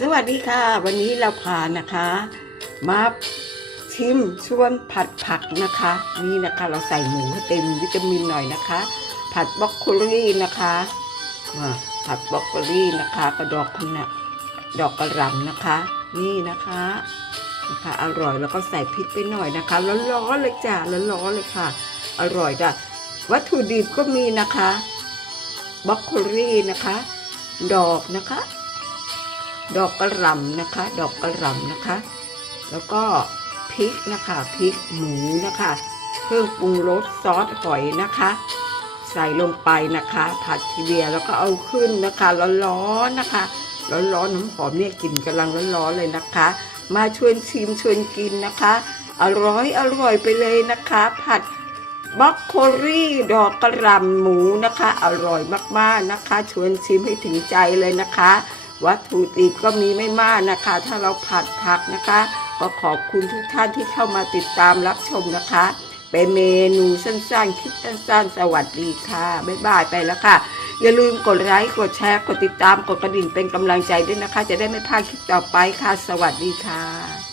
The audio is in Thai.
สวัสดีค่ะ วันนี้เราพานะคะ มาชิมชวนผัดผักนะคะ นี่นะคะเราใส่หมูให้เต็มวิตามินหน่อยนะคะ ผัดบรอกโคลี่นะคะผัดบรอกโคลี่นะคะกระดอกขนาดดอกกระหล่ำนะคะ นี่นะคะนะคะอร่อยแล้วก็ใส่พริกไปหน่อยนะคะร้อนๆเลยจ้าร้อนๆเลยค่ะ อร่อยจ้ะวัตถุดิบก็มีนะคะบรอกโคลี่นะคะ ดอกนะคะ ดอกกระหล่ำนะคะ ดอกกระหล่ำนะคะ แล้วก็พริกนะคะพริกหมูนะคะ เครื่องปรุงรสซอสหอยนะคะ ใส่ลงไปนะคะ ผัดทีเดียวแล้วก็เอาขึ้นนะคะร้อนๆนะคะร้อนๆน้ำหอมเนี่ยกลิ่นกำลังร้อนๆเลยนะคะ มาชวนชิมชวนกินนะคะ อร่อยอร่อยไปเลยนะคะ ผัดบรอกโคลีดอกกระหล่ำหมูนะคะ อร่อยมากๆนะคะ ชวนชิมให้ถึงใจเลยนะคะ วัตถุดิบก็มีไม่มากนะคะ ถ้าเราผัดผักนะคะ ก็ขอบคุณทุกท่านที่เข้ามาติดตามรับชมนะคะเป็นเมนูสั้นๆ คลิปสั้นๆ สวัสดีค่ะ บ๊ายบายไปแล้วค่ะ อย่าลืมกดไลค์ กดแชร์ กดติดตาม กดกระดิ่งเป็นกำลังใจด้วยนะคะ จะได้ไม่พลาดคลิปต่อไปค่ะ สวัสดีค่ะ